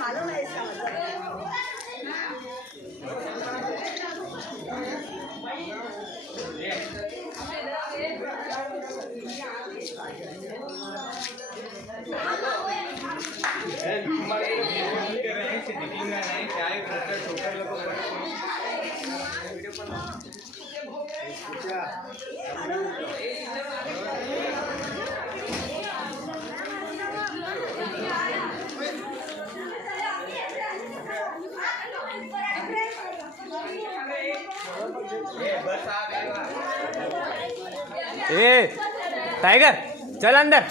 मालूम है इसका ए टाइगर चल अंदर।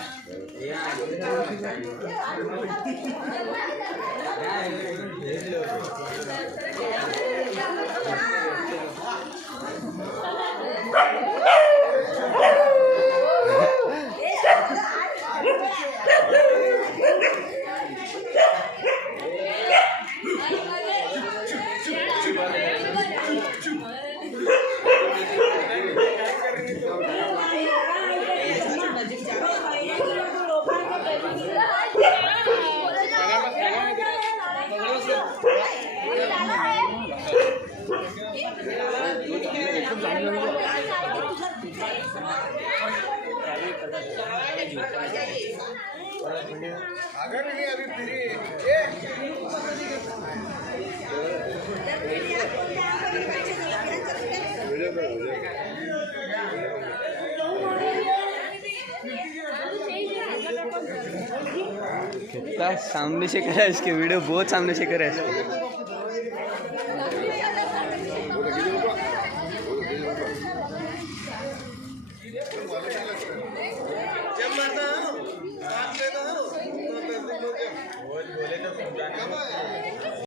अगर नहीं अभी फ्री कितना सामने से करा इसके वीडियो, बहुत सामने से करा इसके। बोले तो समझाने